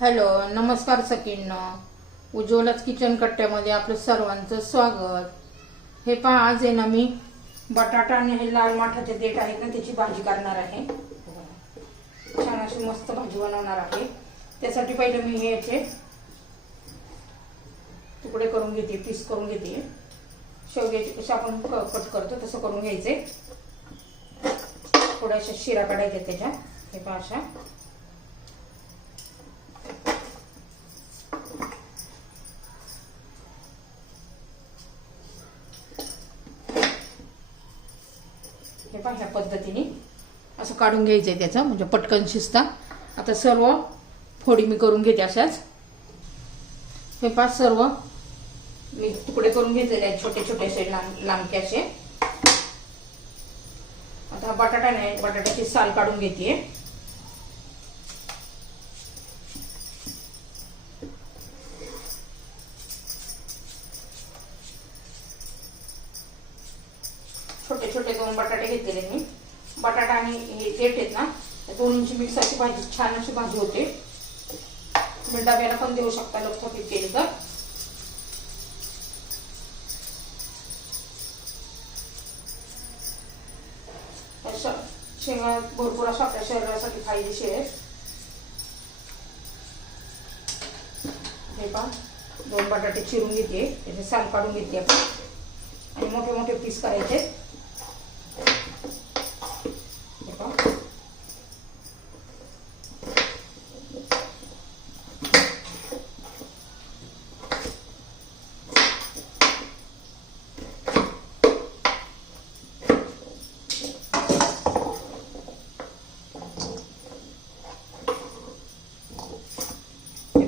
Hello नमस्कार सकिन उज्ज्वलाच kitchen कट्ट्यामध्ये आपलं सर्वांचं स्वागत. हे पहा आज आहे ना मी बटाटा आणि हे लाल माठाचे देठ आहेत ना त्याची भाजी करणार आहे. छान अशी मस्त भाजी बनवणार आहे. त्यासाठी पहिले मी हे याचे तुकडे करून घेते पीस करून घेते. शेवग्याचे कसे आपण कट करतो तसं करून घ्यायचे. थोड्याशा शिरा काढायच्या त्याच्या. हे पहा अशा. पण ह्या पद्धतीने असं काढून घ्यायचं आहे त्याचं म्हणजे पटकन शिजता. आता सर्व फोडी मी करून घेते अशाच. हे पाच सर्व मी तुकडे करून घेतलेले आहेत छोटे छोटे असे लांब लांबके असे. आता बटाटा नाही बटाट्याची साल काढून घेते छोटे दोन बटाटे घेतलेले मी. बटाटा आणि हे देठ आहेत ना त्या दोन्हीची मिक्स अशी भाजी छान अशी भाजी होते. तुम्ही डब्याला पण देऊ शकता लक्षात येते तर. शेंगा भरपूर अशा आपल्या शरीरासाठी फायदेशीर आहे हे पहा दोन बटाटे चिरून घेते. त्याचे साल काढून घेते आपण. आणि मोठे मोठे पीस करायचे हे पहा.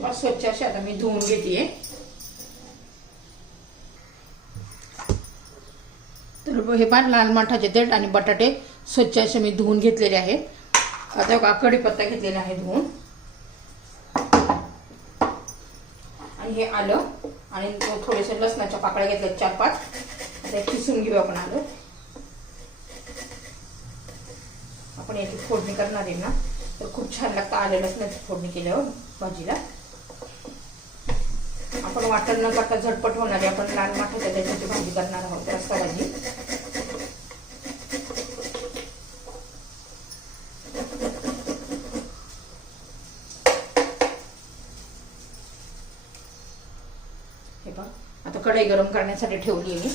हे स्वच्छ असे आता मी धुवून घेते तर हे पहा लाल माठाचे देठ आणि बटाटे स्वच्छ असे मी धुवून घेतलेले आहेत आता का कढीपत्ता घेतलेला आहे धुवून. आणि हे आलं. आणि थोडेसे लसणाच्या पाकळ्या घेतल्या चार पाच. आता किसून घेऊ आपण आलं. आपण याची फोडणी करणार आहे ना. तर खूप छान लागतं आलं लसणाची फोडणी केल्यावर भाजीला. आपण वाटण न करता झटपट होणारी आपण लाल माठाच्या त्याच्याची भाजी करणार आहोत. रस्ता भाजी हे पहा. आता कढई गरम करण्यासाठी ठेवली आहे मी.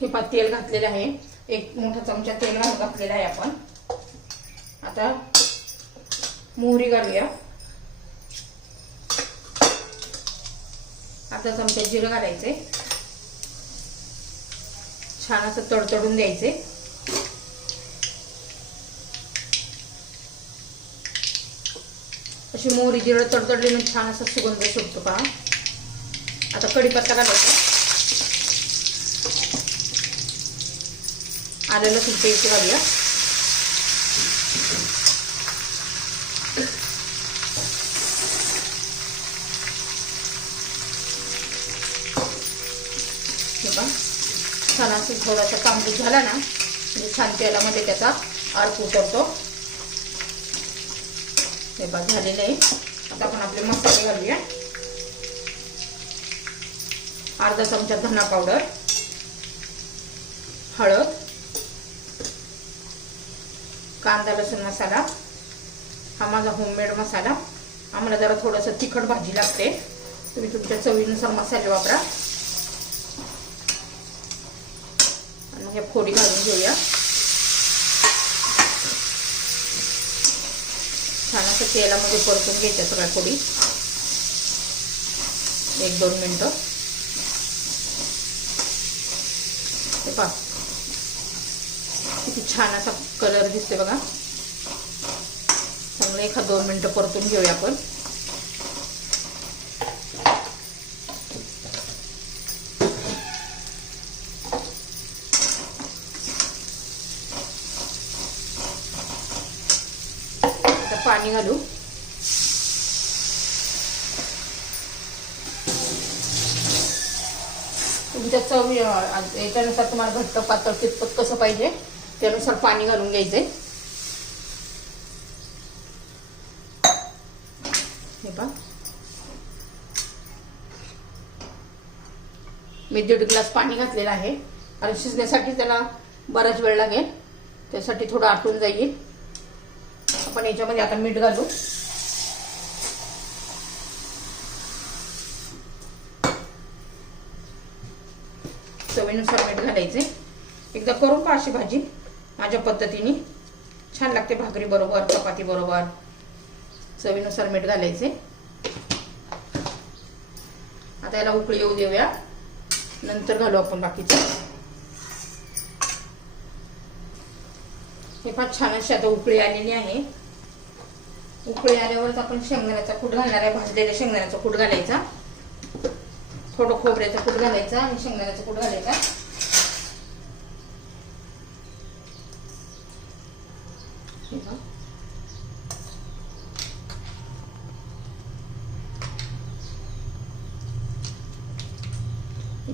हे पा तेल घातलेलं आहे. एक मोठा चमचा तेल घालून घातलेला आहे आपण. आता मोहरी घालूया. अर्धा चमचा जिरं घालायचे. छान असं तडतडून द्यायचे. अशी मोहरी जिरं तडतडली म्हणून छान असा सुगंध सुटतो का आता कढीपत्ता घालायचा. आलं लसूण पेस्ट घालूया हे पहा छान थोडासा तांबूस झाला ना म्हणजे छान तेलामध्ये त्याचा अर्क उतरतो हे बघ झालेलं आहे. आता आपण आपले मसाले घालूया. अर्धा चमचा धना पावडर हळद कांदा लसूण मसाला. हा माझा होममेड मसाला. आम्हाला जरा थोडंसं तिखट भाजी लागते. तुम्ही तुमच्या चवीनुसार मसाले वापरा. ह्या फोडी घालून घेऊया. छान असं तेलामध्ये परतून घ्यायच्या सगळ्या फोडी. एक दोन मिनटं. हे पहा. किती छान असा कलर दिसते बघा. चांगलं एखाद दोन मिनटं परतून घेऊया आपण आता पाणी घालू. तुमच्या चव याच्यानुसार तुम्हाला घट्ट पातळ कितपत कसं पाहिजे त्यानुसार पाणी घालून घ्यायचंय हे पहा. मी दीड ग्लास पाणी घातलेलं आहे. आणि शिजण्यासाठी त्याला बराच वेळ लागेल. त्यासाठी थोडं आटून जाईल. आपण याच्यामध्ये आता मीठ घालू. चवीनुसार मीठ घालायचे. एकदा करून पहा अशी भाजी? माझ्या पद्धतीने. छान लागते भाकरी बरोबर चपाती बरोबर. चवीनुसार मीठ घालायचे. आता याला उकळी येऊ देऊया. नंतर घालू आपण बाकीचं. हे फार छान अशी आता उकळी आलेली आहे. उकळी आल्यावरच आपण शेंगदाण्याचा कूट घालणार आहे. भाजलेल्या शेंगदाण्याचा कूट घालायचा. थोडं खोबऱ्याचा कूट घालायचा आणि शेंगदाण्याचा कूट घालायचा.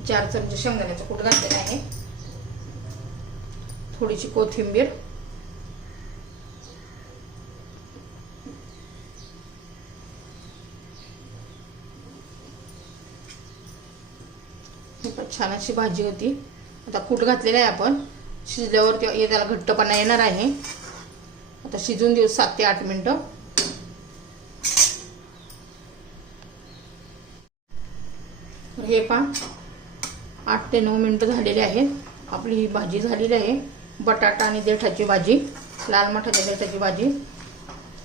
चार चमचे शेंगदाण्याचा कूट घातलेला आहे. थोडीशी कोथिंबीर. छान अशी भाजी होती. आता कूट घातलेला आहे आपण. शिजल्यावर ते त्याला घट्टपणा येणार आहे. आता शिजून देऊ सात ते आठ मिनिटं. हे पहा. आठ ते नऊ मिनिटं झालेली आहेत. आपली ही भाजी झालेली आहे. बटाटा आणि देठाची भाजी. लाल मठाच्या देठाची भाजी.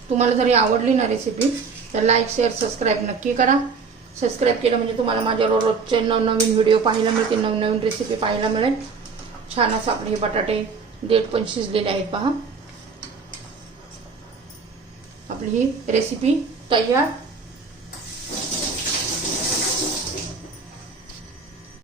तुम्हाला जरी आवडली ना रेसिपी तर लाईक शेअर सबस्क्राईब नक्की करा. सबस्क्राईब केलं म्हणजे तुम्हाला माझ्यावर रोजचे नवनवीन व्हिडिओ पाहायला मिळतील नवनवीन रेसिपी पाहायला मिळेल. छान असं आपले हे बटाटे देठ पण शिजलेले आहेत पहा. आपली ही रेसिपी तयार.